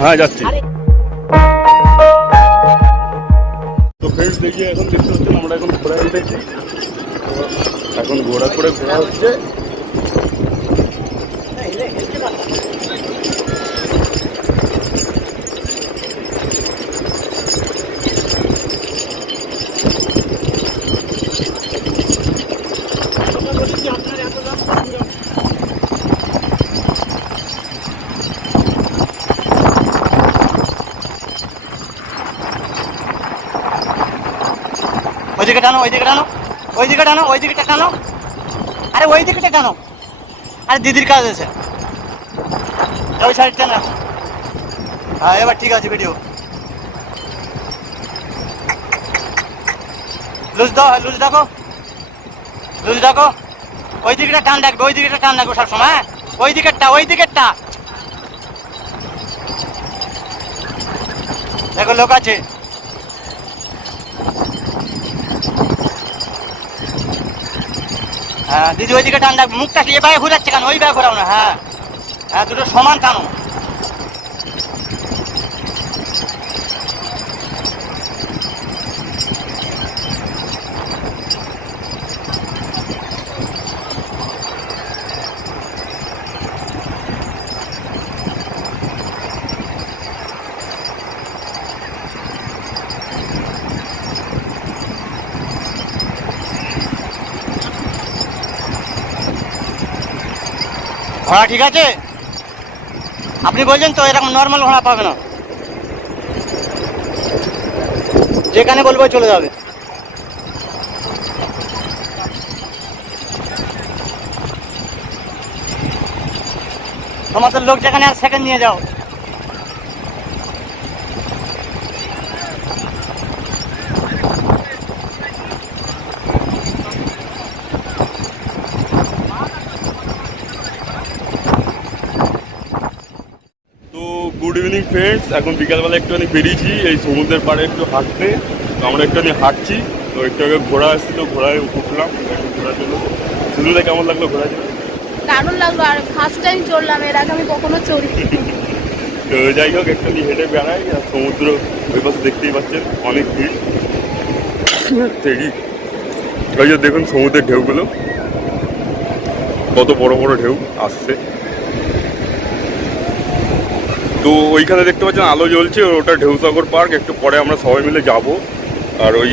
হ্যাঁ যাচ্ছি। তো ফ্রেন্ডস দেখি এখন দেখতে হচ্ছে আমরা এখন ঘোরা উঠেছি, এখন ঘোরা করে ঘোরা হচ্ছে। ওইদিকে টানো, ওইদিকে টানো, ওইদিকে টানো, ওইদিকে টানো, আরে ওইদিকে টানো, আরে দিদির কাজ আছে ওই সাইডটা না। হ্যাঁ এবার ঠিক আছে, ভিডিও লুজ দাও, লুজ দেখো, লুজ দেখো, ওই দিকটা টান রাখবে, ওই দিকটা টান রাখবো সবসময়। হ্যাঁ ওই দিকেরটা, ওই দিকেরটা দেখো লোক আছে। হ্যাঁ দিদি ওইদিকে টান রাখবে, মুখটা এ ভাবে ঘুরাচ্ছে কেন, ওই ভাবে ঘোরাও না। হ্যাঁ হ্যাঁ দুটো সমান টানো। ঘোড়া ঠিক আছে? আপনি বলছেন তো এরকম নর্মাল ঘোড়া পাবে না, যেখানে বলবো চলে যাবে। তোমাদের লোক যেখানে আর সেকেন্ড নিয়ে যাও। গুড ইভিনিং ফ্রেন্ডস, এখন বিকালবেলা একটুখানি বেরিয়েছি এই সমুদ্রের পাড়ে একটু হাঁটতে। তো আমরা একটুখানি হাঁটছি, তো একটু আগে ঘোড়া আসছিল, ঘোড়ায় উঠলাম ঘোড়ার জন্য। শুনলে কেমন লাগলো ঘোড়া জন্য? দারুণ লাগলো, আর ফার্স্ট টাইম চললাম, এর আগে আমি কখনো চড়ি। তো যাই হোক একটুখানি হেঁটে বেড়াই, আর সমুদ্র ওই পাশে দেখতেই পাচ্ছেন অনেক ভিড়। ওই যে দেখুন সমুদ্রের ঢেউগুলো, কত বড় বড় ঢেউ আসছে। তো ওইখানে দেখতে পাচ্ছেন আলো জ্বলছে, ওটা ঢেউসাগর পার্ক। একটু পরে আমরা সবাই মিলে যাব, আর ওই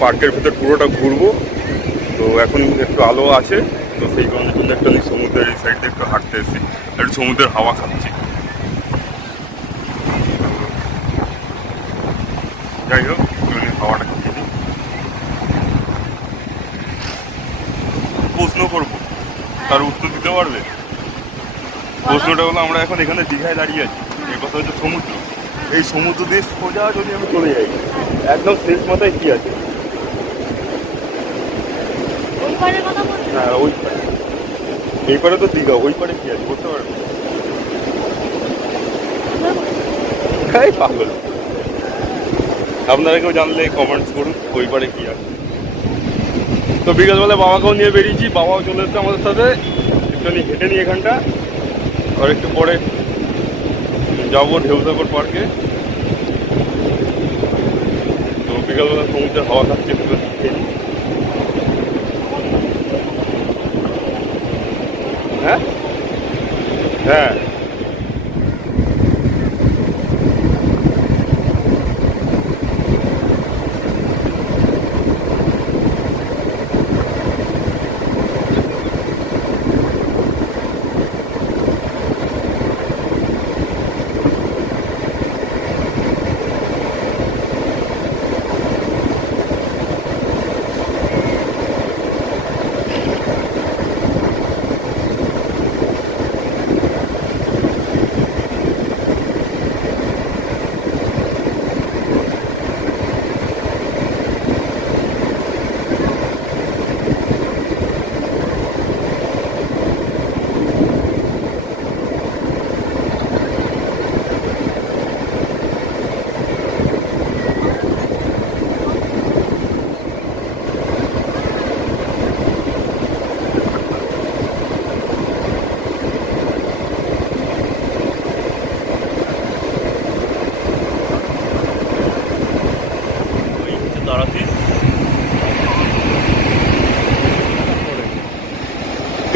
পার্কের ভেতর পুরোটা ঘুরবো। তো এখন একটু আলো আছে, তো সেই কারণে কিন্তু একটা সমুদ্রের এই সাইডে একটু হাঁটতে এসেছি, একটু সমুদ্রের হাওয়া খাচ্ছি। যাই হোক হাওয়াটা খেয়ে নিই। প্রশ্ন করবো, তার উত্তর দিতে পারবে? প্রশ্নটা হলো, আমরা এখন এখানে দীঘায় দাঁড়িয়ে আছি, এই কথা হচ্ছে সমুদ্র। এই সমুদ্র দিয়ে সোজা যদি আমি চলে যাই, একদম শেষ মাথায় কি আছে? হ্যাঁ ওই পারে, এই পারে তো দীঘা, ওই পারে কি আছে বলতে পারবে? হ্যাঁ পাগল, আপনারা কেউ জানলে কমেন্টস করুন ওই পারে কি আছে। তো বিকালবেলা বাবাকেও নিয়ে বেরিয়েছি, বাবাও চলে এসছে আমাদের সাথে। একটুখানি হেঁটে নিই এখানটা, আর একটু পরে যাবো ঢেউসাগর পার্কে। তো বিকালবেলা সমুদ্রের হাওয়া খাচ্ছি, একটু খেয়ে নিই। হ্যাঁ হ্যাঁ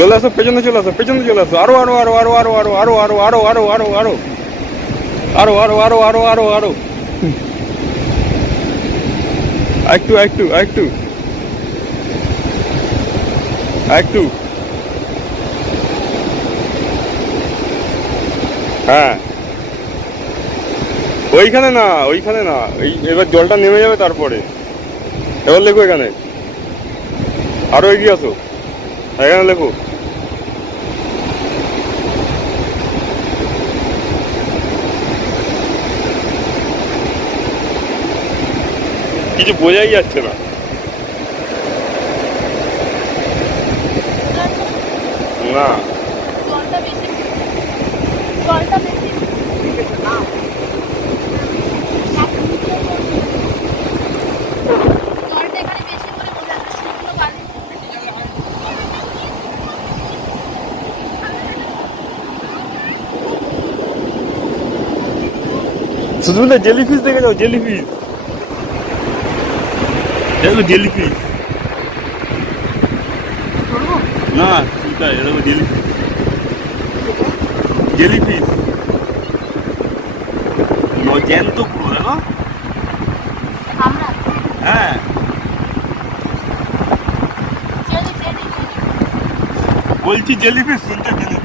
চলে আসো, পেছনে চলে আসো, পেছনে চলে আসো, আরো আরো আরো আরো আরো আরো আরো আরো আরো আরো আরো আরো আরো আরো আরো আরো আরো আরো একটু একটু একটু একটু, হ্যাঁ ওইখানে না, ওইখানে না, এবার জলটা নেমে যাবে তারপরে। এবার লেখো এখানে, আরো এগিয়ে আসো, এখানে লেখো। কিছু বোঝাই যাচ্ছে না। না জলটা বেশি, জলটা বেশি। জলটা এখানে বেশি করে বোঝা যাচ্ছে, শুকনো বালি। শুধু জেলিফিশ দেখে যাও, জেলিফিশ দেখো, জেলিফিশ না চিন্তায়, দেখো জেলিফিশ, জেলিফিশ জ্যান্ত পুরো, দেখো। আমরা হ্যাঁ জেলি জেলি জেলি। বলছি জেলিফিশ, শুনতে জেলিফিশ।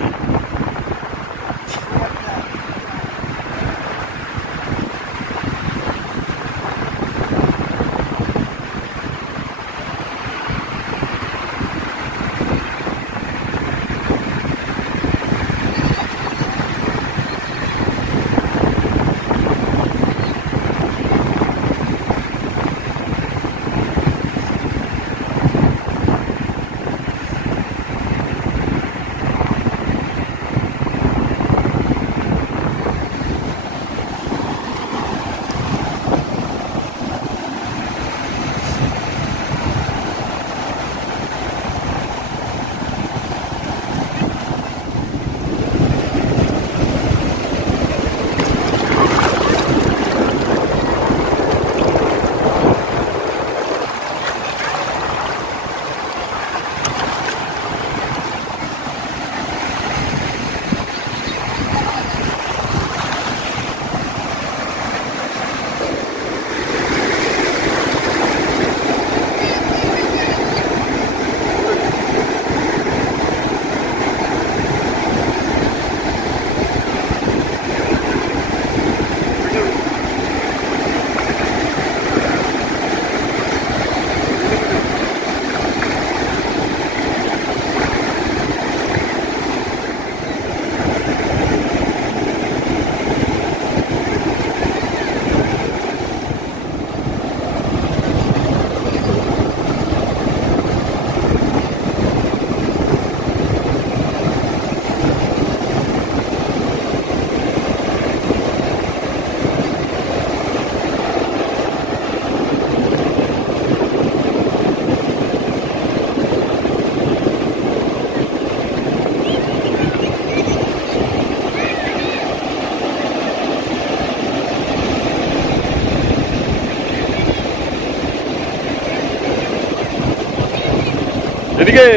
এদিকে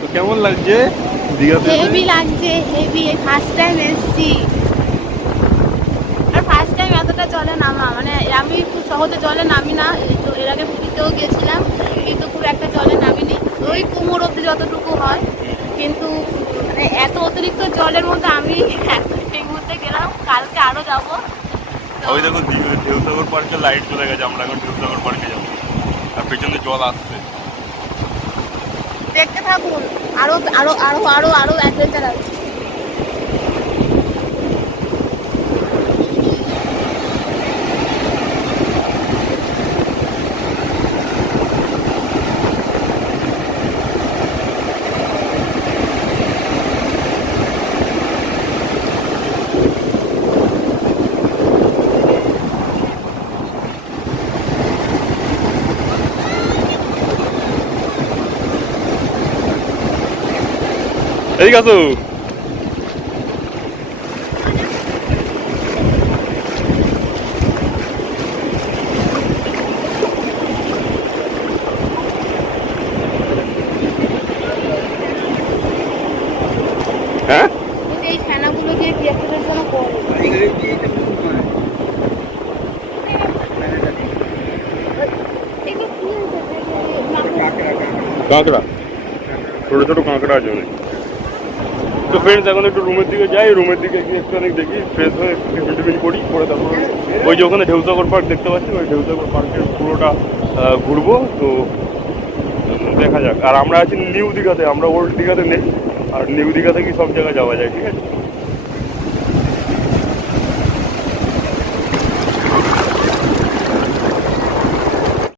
তো কেমন লাগছে দীঘাতে? হেভি লাগছে, হেভি। ফার্স্ট টাইম এসেছি, আর ফার্স্ট টাইম এতটা জলে নামা, মানে আমি খুব সহজে জলে নামি না। তো এর আগে পুরীতেও গেছিলাম, কিন্তু খুব একটা জলে নামিনি, ওই কোমর অব্দি যতটুকু হয়। কিন্তু মানে এত অতিরিক্ত জলের মধ্যে আমি এই মুহূর্তে গেলাম, কালকে আরো যাবো। ওই দেখো ঢেউসাগর পার্কে লাইট চলে গেছে, আমরা এখন ঢেউসাগর পার্কে যাবো, আর পেছনে জল আসছে। দেখতে থাকুন, আরো আরো আরো আরো আরো অ্যাডভেঞ্চার আছে। এদিকে আসো। কাঁকড়া, ছোটো ছোটো কাঁকড়া আছে অনেক। তো ফ্রেন্ডস এখন একটু রুমের দিকে যাই, রুমের দিকে গিয়ে একটু অনেক দেখি, ফ্রেশ হয়ে একটু টিফিন টিফিন করি, করে তারপর ওই যে ওখানে ঢেউসাগর পার্ক দেখতে পাচ্ছি, ওই ঢেউসাগর পার্কের পুরোটা ঘুরবো। তো দেখা যাক। আর আমরা আছি নিউ দীঘাতে, আমরা ওল্ড দীঘাতে নেই, আর নিউ দীঘা থেকেই সব জায়গায় যাওয়া যায়, ঠিক আছে।